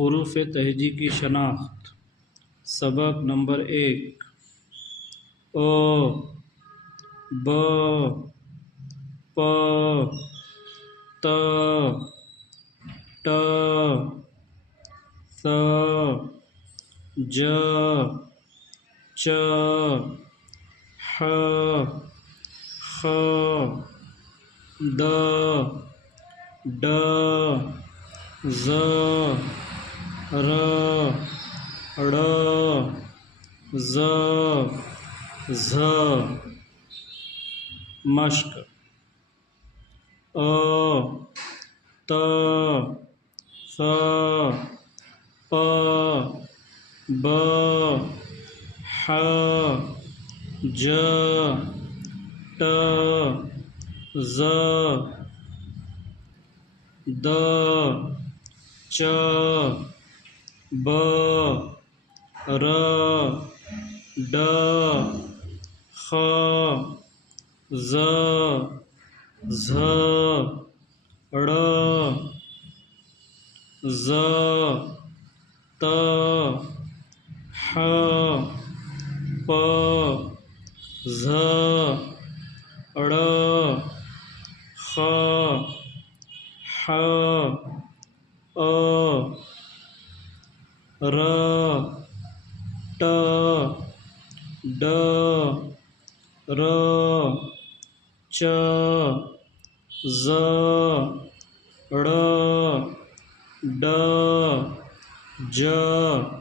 हरूफ तहजी की शनाख्त। सबक नंबर 1। अ ब प त ट थ ज च ह ख द ड ज़ र ड़ ज़ झ। मश्क। अ त थ प ब ह ज ट ज़ द च ब र ड ख ज़ झ ड़ ज़ त ह प झ ड़ ख ह अ र ट ड र च ज़ ड़ ड ज